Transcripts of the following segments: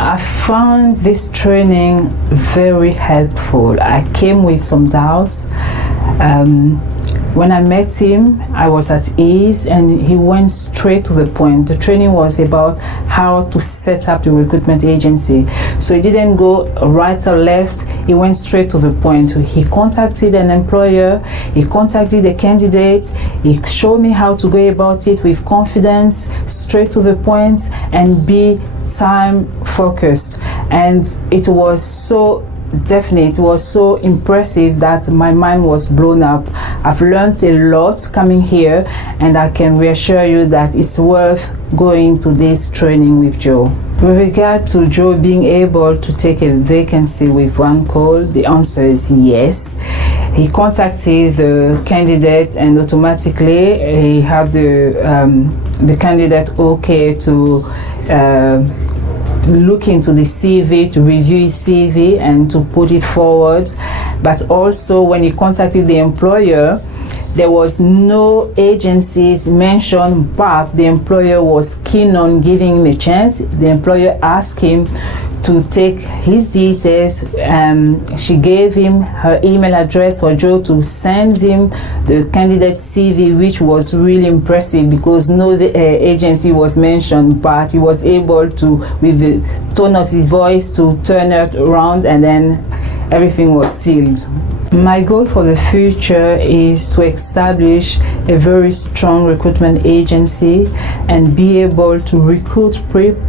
I found this training very helpful. I came with some doubts. When I met him, I was at ease and he went straight to the point. The training was about how to set up the recruitment agency. So he didn't go right or left, he went straight to the point. He contacted an employer, he contacted a candidate, he showed me how to go about it with confidence, straight to the point, and be time focused. And it was so definite, it was so impressive that my mind was blown up. I've learned a lot coming here, and I can reassure you that it's worth going to this training with Joe. With regard to Joe being able to take a vacancy with one call, the answer is yes. He contacted the candidate and automatically he had the candidate okay to look into the CV, to review his CV and to put it forward. But also when he contacted the employer, there was no agencies mentioned, but the employer was keen on giving him a chance. The employer asked him to take his details. She gave him her email address for Joe to send him the candidate's CV, which was really impressive because no agency was mentioned, but he was able to, with the tone of his voice, to turn it around, and then everything was sealed. My goal for the future is to establish a very strong recruitment agency and be able to recruit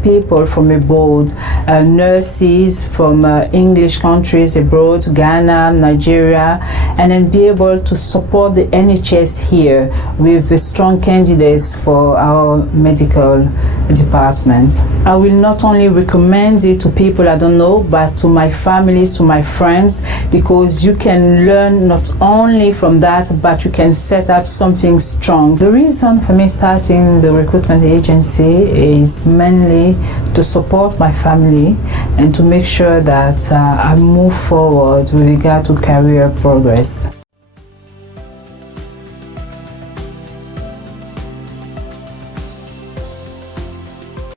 people from abroad, nurses from English countries abroad, Ghana, Nigeria, and then be able to support the NHS here with strong candidates for our medical department. I will not only recommend it to people I don't know, but to my families, to my friends, because you can learn not only from that, but you can set up something strong. The reason for me starting the recruitment agency is mainly to support my family and to make sure that I move forward with regard to career progress.